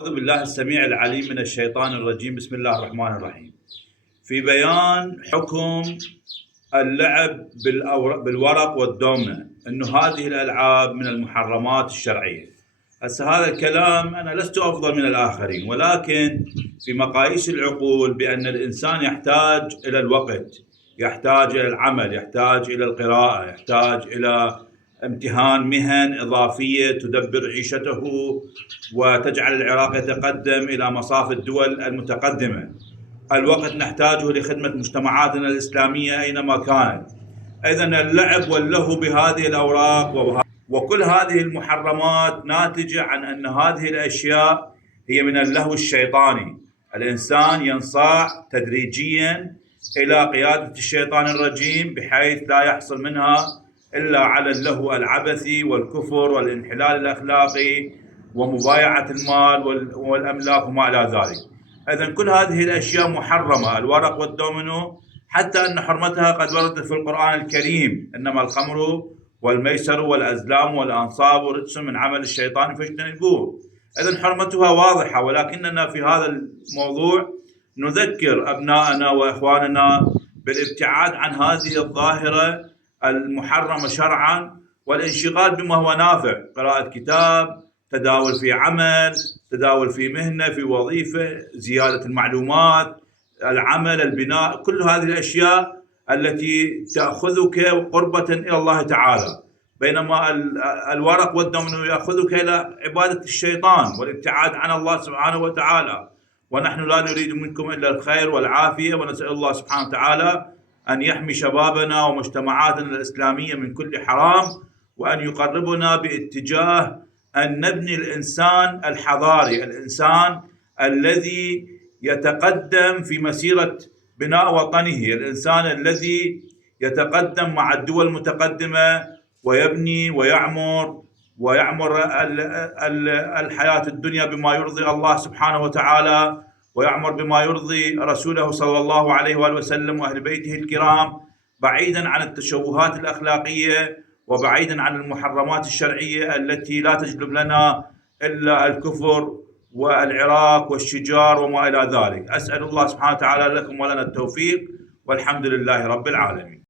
أعوذ بالله السميع العليم من الشيطان الرجيم. بسم الله الرحمن الرحيم. في بيان حكم اللعب بالورق والدومنة، أنه هذه الألعاب من المحرمات الشرعية. هسه هذا الكلام أنا لست أفضل من الآخرين، ولكن في مقاييس العقول بأن الإنسان يحتاج إلى الوقت، يحتاج إلى العمل، يحتاج إلى القراءة، يحتاج إلى امتهان مهن إضافية تدبر عيشته وتجعل العراق يتقدم إلى مصاف الدول المتقدمة. الوقت نحتاجه لخدمة مجتمعاتنا الإسلامية أينما كانت. إذن اللعب واللهو بهذه الأوراق وكل هذه المحرمات ناتجة عن أن هذه الأشياء هي من اللهو الشيطاني. الإنسان ينصاع تدريجيا إلى قيادة الشيطان الرجيم، بحيث لا يحصل منها إلا على اللهو العبثي والكفر والانحلال الأخلاقي ومبايعة المال والأملاك وما إلى ذلك. إذن كل هذه الأشياء محرمة، الورق والدومينو، حتى أن حرمتها قد وردت في القرآن الكريم: إنما الخمر والميسر والأزلام والأنصاب رجس من عمل الشيطان فاجتنبوه. إذن حرمتها واضحة، ولكننا في هذا الموضوع نذكر أبنائنا وإخواننا بالابتعاد عن هذه الظاهرة المحرمة شرعا، والانشغال بما هو نافع: قراءة كتاب، تداول في عمل، تداول في مهنة، في وظيفة، زيادة المعلومات، العمل، البناء، كل هذه الأشياء التي تأخذك قربة إلى الله تعالى، بينما الورق والدومينو يأخذك إلى عبادة الشيطان والابتعاد عن الله سبحانه وتعالى. ونحن لا نريد منكم إلا الخير والعافية، ونسأل الله سبحانه وتعالى أن يحمي شبابنا ومجتمعاتنا الإسلامية من كل حرام، وأن يقربنا باتجاه أن نبني الإنسان الحضاري، الإنسان الذي يتقدم في مسيرة بناء وطنه، الإنسان الذي يتقدم مع الدول المتقدمة ويبني ويعمر الحياة الدنيا بما يرضي الله سبحانه وتعالى، ويعمر بما يرضي رسوله صلى الله عليه وآله وسلم وأهل بيته الكرام، بعيدا عن التشوهات الأخلاقية وبعيدا عن المحرمات الشرعية التي لا تجلب لنا إلا الكفر والعراق والشجار وما إلى ذلك. أسأل الله سبحانه وتعالى لكم ولنا التوفيق، والحمد لله رب العالمين.